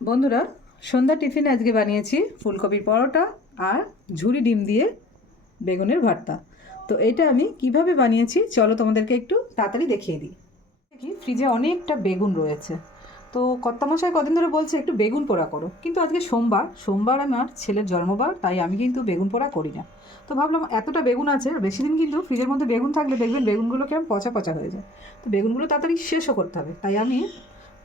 বন্ধুরা, সন্ধ্যা টিফিন আজকে বানিয়েছি ফুলকপির পরোটা আর ঝুরি ডিম দিয়ে বেগুনের ভর্তা। তো এটা আমি কীভাবে বানিয়েছি চলো তোমাদেরকে একটু তাড়াতাড়ি দেখিয়ে দিই। দেখি, ফ্রিজে অনেকটা বেগুন রয়েছে। তো কর্তামশাই কদিন ধরে বলছে একটু বেগুন পোড়া করো। কিন্তু আজকে সোমবার সোমবার আমার ছেলের জন্মবার, তাই আমি কিন্তু বেগুন পোড়া করি না। তো ভাবলাম এতটা বেগুন আছে বেশি দিন কিন্তু ফ্রিজের মধ্যে বেগুন থাকলে দেখবেন বেগুনগুলো কেমন পচা পচা হয়ে যায়। তো বেগুনগুলো তাড়াতাড়ি শেষও করতে হবে। তাই আমি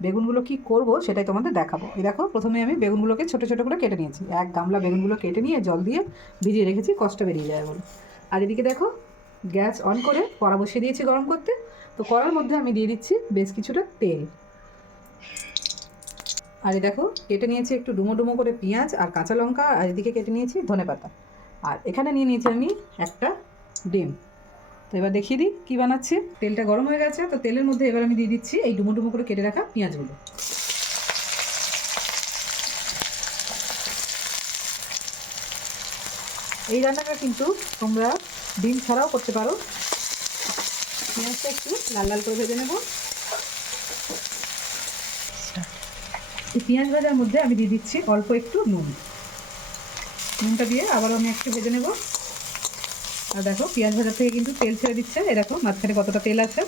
বেগুনগুলো কি করব সেটাই তোমাদের দেখাবো। এই দেখো প্রথমে আমি বেগুনগুলোকে ছোট ছোট করে কেটে নিয়েছি। এক গামলা বেগুনগুলো কেটে নিয়ে জল দিয়ে ভিজিয়ে রেখেছি কষ্ট বেরিয়ে যায় বলে আর এদিকে দেখো, গ্যাস অন করে কড়া বসিয়ে দিয়েছি গরম করতে। তো কড়ার মধ্যে আমি দিয়ে দিচ্ছি বেশ কিছুটা তেল। আর দেখো, কেটে নিয়েছি একটু ডুমো ডুমো করে পেঁয়াজ আর কাঁচা লঙ্কা, আর এদিকে কেটে নিয়েছি ধনে পাতা আর এখানে নিয়ে নিয়েছি আমি একটা ডিম। তো এবার দেখিয়ে দিই কী বানাচ্ছি। তেলটা গরম হয়ে গেছে, তো তেলের মধ্যে এবার আমি দিয়ে দিচ্ছি এই ডুমো ডুমো করে কেটে রাখা পেঁয়াজগুলো। এই রান্নাটা কিন্তু তোমরা ডিম ছাড়াও করতে পারো। পেঁয়াজটা একটু লাল লাল করে ভেজে নেব। এই পেঁয়াজ ভাজার মধ্যে আমি দিয়ে দিচ্ছি অল্প একটু নুন। নুনটা দিয়ে আবার আমি একটু ভেজে নেব। আর দেখো, পেঁয়াজ ভাজার থেকে কিন্তু তেল ছেড়ে দিচ্ছে। এ দেখো, মাঝখানে কতটা তেল আছে।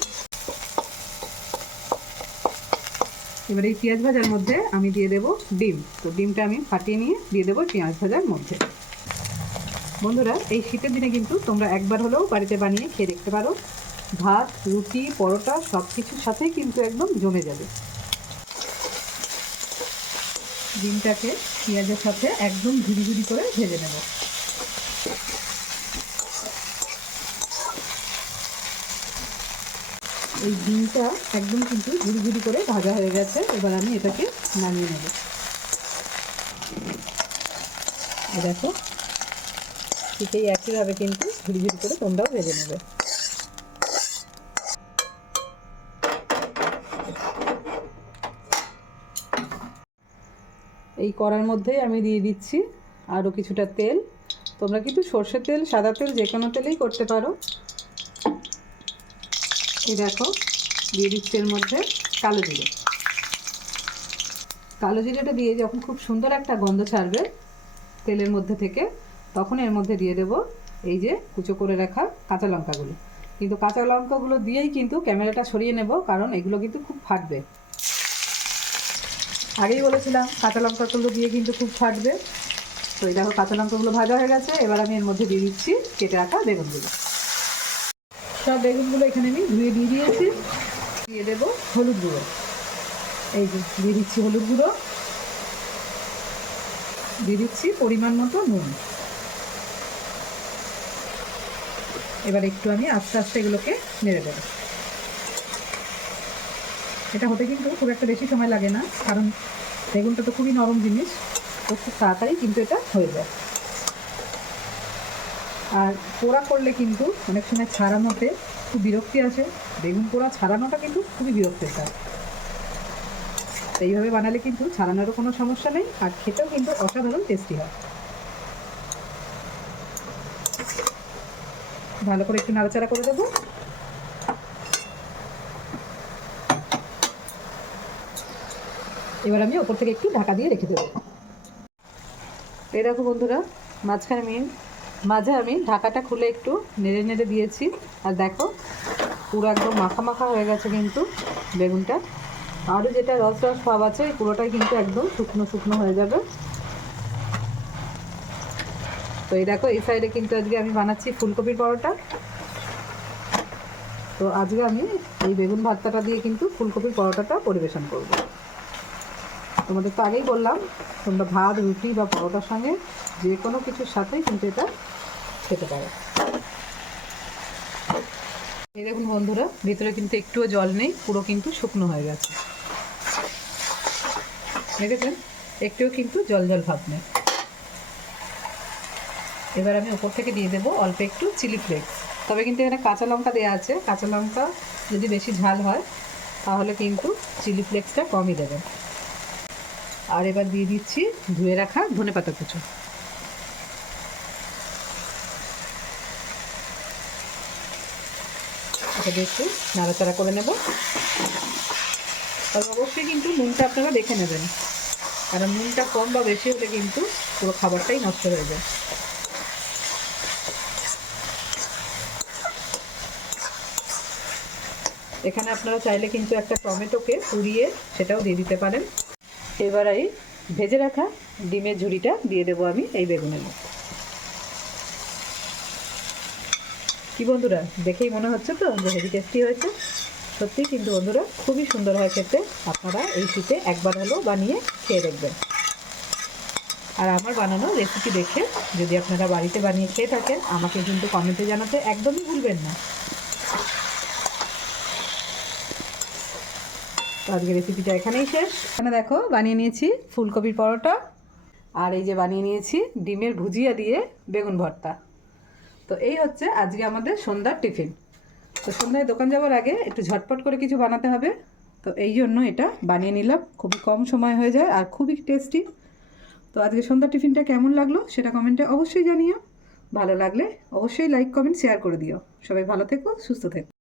এবার এই পেঁয়াজ ভাজার মধ্যে আমি দিয়ে দেব ডিম। তো ডিমটা আমি ফাটিয়ে নিয়ে দিয়ে দেবো পেঁয়াজ ভাজার মধ্যে। বন্ধুরা, এই শীতের দিনে কিন্তু তোমরা একবার হলেও বাড়িতে বানিয়ে খেয়ে দেখতে পারো। ভাত, রুটি, পরোটা সব কিছুর সাথেই কিন্তু একদম জমে যাবে। ডিমটাকে পেঁয়াজের সাথে একদম ঝুড়ি ঝুড়ি করে ভেজে নেব। এই ডিমটা একদম কিন্তু ঝুড়ি ঝুড়ি করে ভাজা হয়ে গেছে। এবার আমি এটাকে নামিয়ে নেব। দেখো, ঠিক এই একইভাবে কিন্তু ঝুড়ি ঝুড়ি করে তোমরাও ভেজে নেবে। এই করার মধ্যেই আমি দিয়ে দিচ্ছি আরও কিছুটা তেল। তোমরা কিন্তু সর্ষের তেল, সাদা তেল যে কোনো তেলেই করতে পারো। এই দেখো, দিয়ে দিচ্ছি এর মধ্যে কালো জিরে। কালো জিরেটা দিয়ে যখন খুব সুন্দর একটা গন্ধ ছাড়বে তেলের মধ্যে থেকে, তখন এর মধ্যে দিয়ে দেব এই যে কুচো করে রাখা কাঁচা লঙ্কাগুলো। কিন্তু কাঁচা লঙ্কাগুলো দিয়েই কিন্তু ক্যামেরাটা সরিয়ে নেব, কারণ এগুলো কিন্তু খুব ফাটবে। আগেই বলেছিলাম, কাঁচা লঙ্কাগুলো দিয়ে কিন্তু খুব ফাটবে। তো এই দেখো, কাঁচা লঙ্কাগুলো ভাজা হয়ে গেছে, এবার আমি এর মধ্যে দিয়ে দিচ্ছি কেটে রাখা বেগুনগুলো। সব বেগুনগুলো এখানে আমি ধুয়ে দিয়ে দিয়েছি। দিয়ে দেবো হলুদ গুঁড়ো। এই যে, দিয়ে দিচ্ছি হলুদ গুঁড়ো। দিয়ে দিচ্ছি পরিমাণ মতো নুন। এবার একটু আমি আস্তে আস্তে এগুলোকে নেড়ে দেবো। এটা হতে কিন্তু খুব একটা বেশি সময় লাগে না, কারণ বেগুনটা তো খুবই নরম জিনিস। তো খুব তাড়াতাড়ি কিন্তু এটা হয়ে যায়। আর পোড়া করলে কিন্তু অনেক সময় ছাড়ানোতে খুব বিরক্তি আসে। বেগুন পোড়া ছাড়ানোটা কিন্তু খুবই বিরক্তিকর। তো এইভাবে বানালে কিন্তু ছাড়ানোরও কোনো সমস্যা নেই, আর খেতেও কিন্তু অসাধারণ টেস্টি হয়। ভালো করে একটু নাড়াচাড়া করে দেবো। এবার আমি ওপর থেকে একটু ঢাকা দিয়ে রেখে দেবো। এই দেখো বন্ধুরা, মাঝখানে আমি মাঝে আমি ঢাকাটা খুলে একটু নেড়ে নেড়ে দিয়েছি। আর দেখো, পুরো একদম মাখা মাখা হয়ে গেছে কিন্তু বেগুনটা। আরও যেটা রস রস ভাব আছে পুরোটাই কিন্তু একদম শুকনো শুকনো হয়ে যাবে। তো এই দেখো, এই সাইডে কিন্তু আজকে আমি বানাচ্ছি ফুলকপির পরোটা। তো আজকে আমি এই বেগুন ভর্তাটা দিয়ে কিন্তু ফুলকপির পরোটাটা পরিবেশন করব। তোমাদের তো আগেই বললাম, তোমরা ভাত, রুটি বা পরোটার সঙ্গে যে কোনো কিছুর সাথেই কিন্তু এটা খেতে পারো। এই দেখুন বন্ধুরা, ভিতরে কিন্তু একটুও জল নেই, পুরো কিন্তু শুকনো হয়ে গেছে। দেখেছেন? একটুও কিন্তু জল জল ভাব নেই। এবার আমি ওপর থেকে দিয়ে দেবো অল্প একটু চিলি ফ্লেক্স। তবে কিন্তু এখানে কাঁচা লঙ্কা দেওয়া আছে। কাঁচা লঙ্কা যদি বেশি ঝাল হয়, তাহলে কিন্তু চিলি ফ্লেক্সটা কমই দেবেন। আর এবার দিয়ে দিচ্ছি ধুয়ে রাখা ধনে পাতা কুচো। এটা একটু নাড়াচাড়া করে নেব। তবে অবশ্যই কিন্তু নুনটা আপনারা দেখে নেবেন। কারণ নুনটা কম বা বেশি হলে কিন্তু পুরো খাবারটাই নষ্ট হয়ে যায়। এখানে আপনারা চাইলে কিন্তু একটা টমেটোকে পুড়িয়ে সেটাও দিয়ে দিতে পারেন। এবার এই ভেজে রাখা ডিমের ঝুড়িটা দিয়ে দেবো আমি এই বেগুনের মধ্যে। কি বন্ধুরা? দেখেই মনে হচ্ছে তো যে হেভি টেস্টি হয়েছে। সত্যি কিন্তু বন্ধুরা, খুবই সুন্দর হয় খেতে। আপনারা এই শীতে একবার হলেও বানিয়ে খেয়ে দেখবেন। আর আমার বানানো রেসিপি দেখে যদি আপনারা বাড়িতে বানিয়ে খেয়ে থাকেন, আমাকে কিন্তু কমেন্টে জানাতে একদমই ভুলবেন না। তো আজকে রেসিপিটা এখানেই শেষ। এখানে দেখো, বানিয়ে নিয়েছি ফুলকপির পরোটা। আর এই যে বানিয়ে নিয়েছি ডিমের ভুজিয়া দিয়ে বেগুন ভর্তা। তো এই হচ্ছে আজকে আমাদের সন্ধ্যার টিফিন। তো সন্ধ্যায় দোকান যাওয়ার আগে একটু ঝটপট করে কিছু বানাতে হবে। তো এই জন্য এটা বানিয়ে নিলাম। খুবই কম সময় হয়ে যায় আর খুবই টেস্টি তো আজকে সন্ধ্যার টিফিনটা কেমন লাগল সেটা কমেন্টে অবশ্যই জানিও। ভালো লাগলে অবশ্যই লাইক কমেন্ট শেয়ার করে দিও। সবাই ভালো থেকো, সুস্থ থেকো।